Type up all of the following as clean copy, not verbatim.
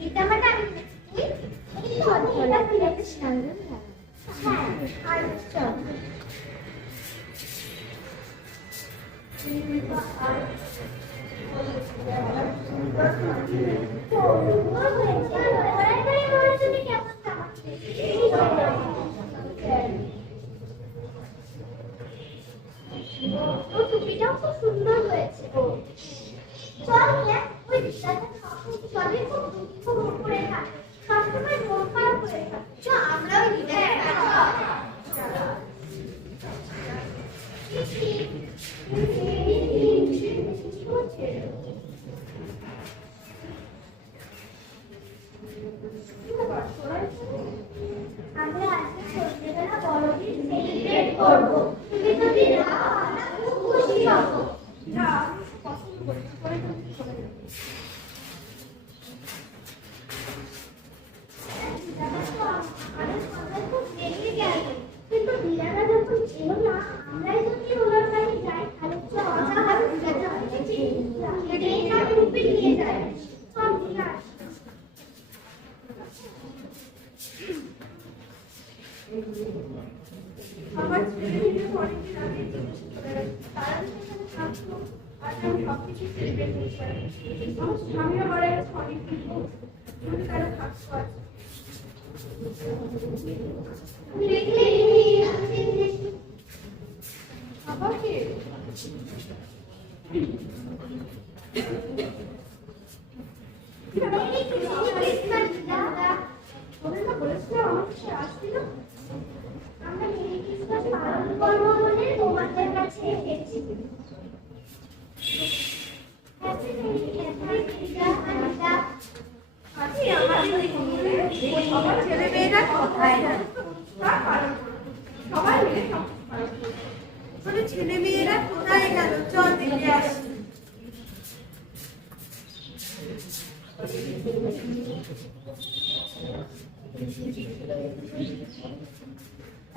এটা মানে আমি এই তো এটা ফিরে সামনে হ্যাঁ আর চল টুপিটাও খুব সুন্দর হয়েছে চল ওই চলে খুব উপরে থাকে সবসময় মন খারাপ করে থাকে আমরাও আমরা আজকে সন্ধ্যেবেলা বড়দিন সেলিব্রেট করবো তুমি যদি না আমরা খুব খুশি হবো কিন্তু দিয়ারা যখন এলো না আমরাই যদি ওনার বাড়ি যাই তাহলে রূপে নিয়ে যায় আমার ছেলে অনেকদিন আগে তারা থাকতো আর আমি সবকিছু সেলিব্রেট করতে পারি আমার স্বামীও মারা গেছে অনেকদিন তারা থাকতো বাবাকে বলেছিলাম আমার কাছে আসছিল আমরা মেরি ক্রিসমাস পালন করবো বলে তোমাদের কাছে এসেছি সবার ছেলে মেয়েরা কোথায় সবাই মিলে আসলে ছেলে মেয়েরা কোথায় গেল চল দেখে আসি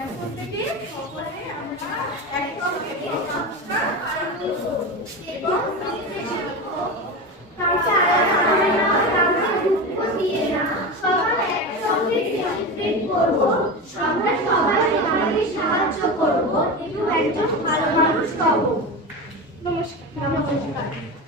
এখন থেকে সকলে আমরা একসঙ্গে নমস্কার পালন করব এবং কাউকে আলাদা না কাউকে দুঃখ দিয়ে না সবাই একসঙ্গে সেলিব্রেট করবো আমরা সবাই সবাইকে সাহায্য করবো এবং একজন ভালো মানুষ হবো নমস্কার।